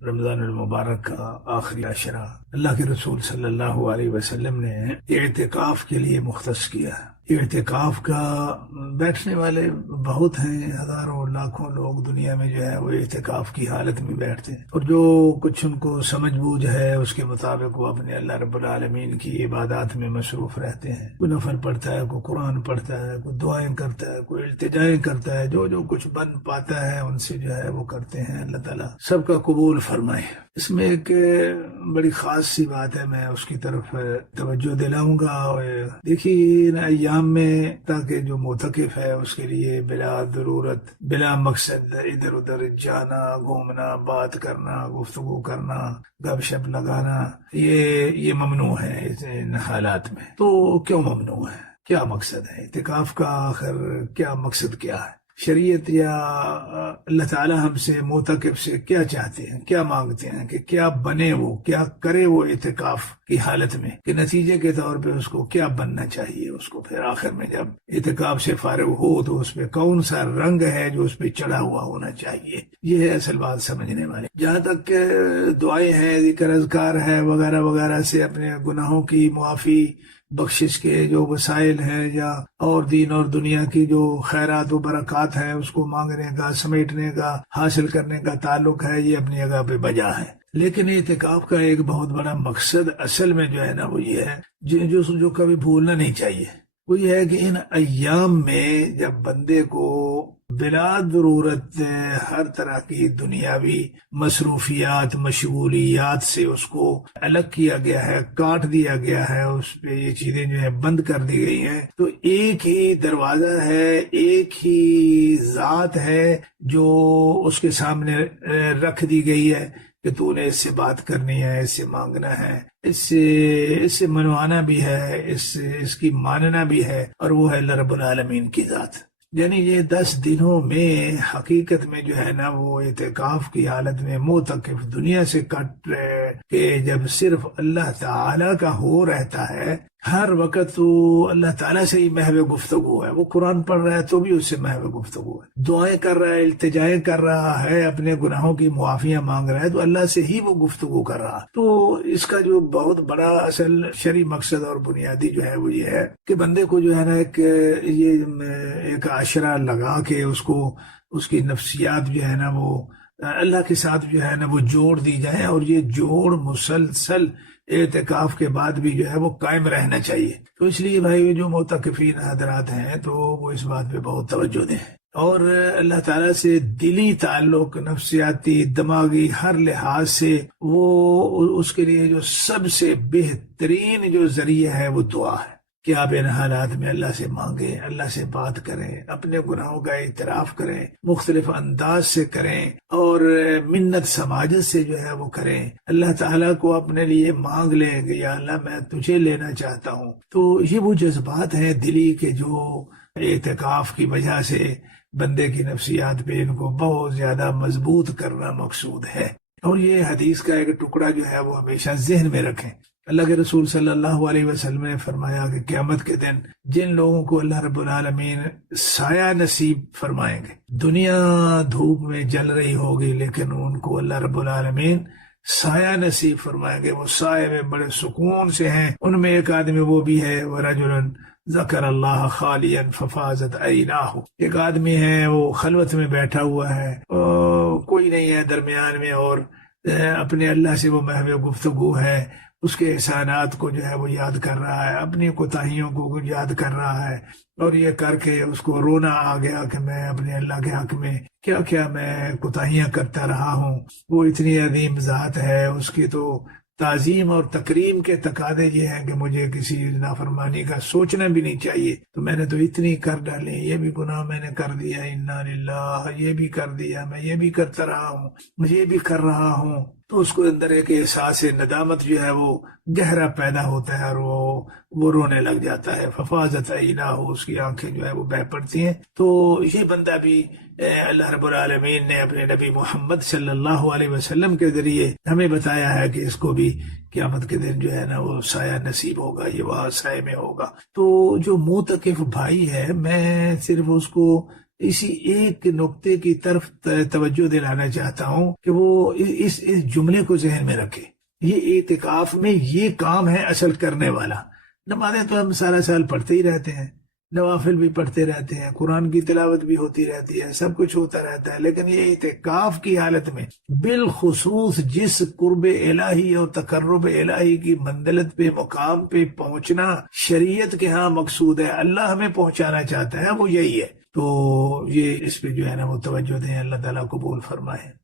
رمضان المبارک کا آخری عشرہ اللہ کے رسول صلی اللہ علیہ وسلم نے اعتکاف کے لیے مختص کیا ہے۔ اعتکاف کا بیٹھنے والے بہت ہیں، ہزاروں لاکھوں لوگ دنیا میں جو ہے وہ اعتکاف کی حالت میں بیٹھتے ہیں، اور جو کچھ ان کو سمجھ بوجھ ہے اس کے مطابق وہ اپنے اللہ رب العالمین کی عبادات میں مصروف رہتے ہیں۔ کوئی نفل پڑھتا ہے، کوئی قرآن پڑھتا ہے، کوئی دعائیں کرتا ہے، کوئی التجائیں کرتا ہے، جو کچھ بن پاتا ہے ان سے جو ہے وہ کرتے ہیں۔ اللہ تعالیٰ سب کا قبول فرمائے۔ اس میں ایک بڑی خاص سی بات ہے، میں اس کی طرف توجہ دلاؤں گا۔ اور دیکھیے ان ایام میں تاکہ جو معتکف ہے اس کے لیے بلا ضرورت بلا مقصد ادھر ادھر جانا، گھومنا، بات کرنا، گفتگو کرنا، گپ شپ لگانا یہ ممنوع ہے ان حالات میں۔ تو کیوں ممنوع ہے؟ کیا مقصد ہے اعتکاف کا؟ آخر کیا مقصد کیا ہے؟ شریعت یا اللہ تعالیٰ ہم سے معتکف سے کیا چاہتے ہیں، کیا مانگتے ہیں کہ کیا بنے، وہ کیا کرے وہ اعتکاف کی حالت میں، کہ نتیجے کے طور پہ اس کو کیا بننا چاہیے، اس کو پھر آخر میں جب اعتکاف سے فارغ ہو تو اس پہ کون سا رنگ ہے جو اس پہ چڑھا ہوا ہونا چاہیے۔ یہ ہے اصل بات سمجھنے والے۔ جہاں تک کہ دعائیں ہیں، ذکر اذکار ہے وغیرہ وغیرہ سے اپنے گناہوں کی معافی بخشش کے جو وسائل ہیں، یا اور دین اور دنیا کی جو خیرات و برکات ہیں اس کو مانگنے کا، سمیٹنے کا، حاصل کرنے کا تعلق ہے، یہ اپنی جگہ پہ بجا ہے۔ لیکن اعتکاف کا ایک بہت بڑا مقصد اصل میں جو ہے نا وہ یہ ہے جو کبھی بھولنا نہیں چاہیے، وہ یہ ہے کہ ان ایام میں جب بندے کو بلا ضرورت ہر طرح کی دنیاوی مصروفیات مشغولیات سے اس کو الگ کیا گیا ہے، کاٹ دیا گیا ہے، اس پہ یہ چیزیں جو ہے بند کر دی گئی ہیں، تو ایک ہی دروازہ ہے، ایک ہی ذات ہے جو اس کے سامنے رکھ دی گئی ہے کہ تو نے اس سے بات کرنی ہے، اس سے مانگنا ہے، اس سے منوانا بھی ہے، اس کی ماننا بھی ہے، اور وہ ہے اللہ رب العالمین کی ذات۔ یعنی یہ 10 دنوں میں حقیقت میں جو ہے نا وہ اعتکاف کی حالت میں معتکف دنیا سے کٹ رہے کہ جب صرف اللہ تعالیٰ کا ہو رہتا ہے، ہر وقت وہ اللہ تعالیٰ سے ہی محو گفتگو ہے۔ وہ قرآن پڑھ رہا ہے تو بھی اس سے محو گفتگو ہے، دعائیں کر رہا ہے، التجائیں کر رہا ہے، اپنے گناہوں کی معافیاں مانگ رہا ہے، تو اللہ سے ہی وہ گفتگو کر رہا۔ تو اس کا جو بہت بڑا اصل شرعی مقصد اور بنیادی جو ہے وہ یہ ہے کہ بندے کو جو ہے نا ایک عشرہ لگا کے اس کی نفسیات جو ہے نا وہ اللہ کے ساتھ جو ہے نا وہ جوڑ دی جائے، اور یہ جوڑ مسلسل اعتکاف کے بعد بھی جو ہے وہ قائم رہنا چاہیے۔ تو اس لیے بھائی جو معتکفین حضرات ہیں تو وہ اس بات پہ بہت توجہ دیں، اور اللہ تعالیٰ سے دلی تعلق، نفسیاتی، دماغی ہر لحاظ سے وہ اس کے لیے جو سب سے بہترین جو ذریعہ ہے وہ دعا ہے کہ آپ ان حالات میں اللہ سے مانگیں، اللہ سے بات کریں، اپنے گناہوں کا اعتراف کریں، مختلف انداز سے کریں، اور منت سماجت سے جو ہے وہ کریں، اللہ تعالیٰ کو اپنے لیے مانگ لیں کہ یا اللہ میں تجھے لینا چاہتا ہوں۔ تو یہ وہ جذبات ہیں دلی کے جو اعتکاف کی وجہ سے بندے کی نفسیات پہ ان کو بہت زیادہ مضبوط کرنا مقصود ہے۔ اور یہ حدیث کا ایک ٹکڑا جو ہے وہ ہمیشہ ذہن میں رکھیں۔ اللہ کے رسول صلی اللہ علیہ وسلم نے فرمایا کہ قیامت کے دن جن لوگوں کو اللہ رب العالمین سایہ نصیب فرمائیں گے، دنیا دھوپ میں جل رہی ہوگی لیکن ان کو اللہ رب العالمین سایہ نصیب فرمائیں گے، وہ سائے میں بڑے سکون سے ہیں۔ ان میں ایک آدمی وہ بھی ہے وَرَجُلٌ ذکر اللہ خالیا ففاضت عیناہ، ایک آدمی ہے وہ خلوت میں بیٹھا ہوا ہے، کوئی نہیں ہے درمیان میں، اور اپنے اللہ سے وہ محو گفتگو ہے، اس کے احسانات کو جو ہے وہ یاد کر رہا ہے، اپنی کوتاہیوں کو یاد کر رہا ہے، اور یہ کر کے اس کو رونا آ گیا کہ میں اپنے اللہ کے حق میں کیا کیا میں کوتاہیاں کرتا رہا ہوں۔ وہ اتنی عظیم ذات ہے، اس کی تو تعظیم اور تکریم کے تقاضے یہ ہیں کہ مجھے کسی نافرمانی کا سوچنا بھی نہیں چاہیے، تو میں نے تو اتنی کر ڈالی، یہ بھی گناہ میں نے کر دیا، انا للہ، یہ بھی کر دیا، میں یہ بھی کرتا رہا ہوں، مجھے یہ بھی کر رہا ہوں۔ تو اس کو اندر ایک احساس ندامت جو ہے وہ گہرا پیدا ہوتا ہے، اور وہ رونے لگ جاتا ہے، ففاضت عیناہ، اس کی آنکھیں جو ہے وہ بہہ پڑتی ہیں۔ تو یہ بندہ بھی اللہ رب العالمین نے اپنے نبی محمد صلی اللہ علیہ وسلم کے ذریعے ہمیں بتایا ہے کہ اس کو بھی قیامت کے دن جو ہے نا وہ سایہ نصیب ہوگا، یہ وہاں سائے میں ہوگا۔ تو جو معتکف بھائی ہے، میں صرف اس کو اسی ایک نقطے کی طرف توجہ دلانا چاہتا ہوں کہ وہ اس جملے کو ذہن میں رکھے. یہ اعتکاف میں یہ کام ہے اصل کرنے والا. نمازیں تو ہم سارا سال پڑھتے ہی رہتے ہیں، نوافل بھی پڑھتے رہتے ہیں، قرآن کی تلاوت بھی ہوتی رہتی ہے، سب کچھ ہوتا رہتا ہے، لیکن یہ اعتکاف کی حالت میں بالخصوص جس قرب الہی اور تقرب الہی کی منزلت پہ، مقام پہ پہنچنا شریعت کے ہاں مقصود ہے، اللہ ہمیں پہنچانا چاہتا ہے، وہ یہی ہے. تو یہ اس پہ جو ہے نا وہ توجہ دیں. اللہ تعالیٰ قبول فرمائے.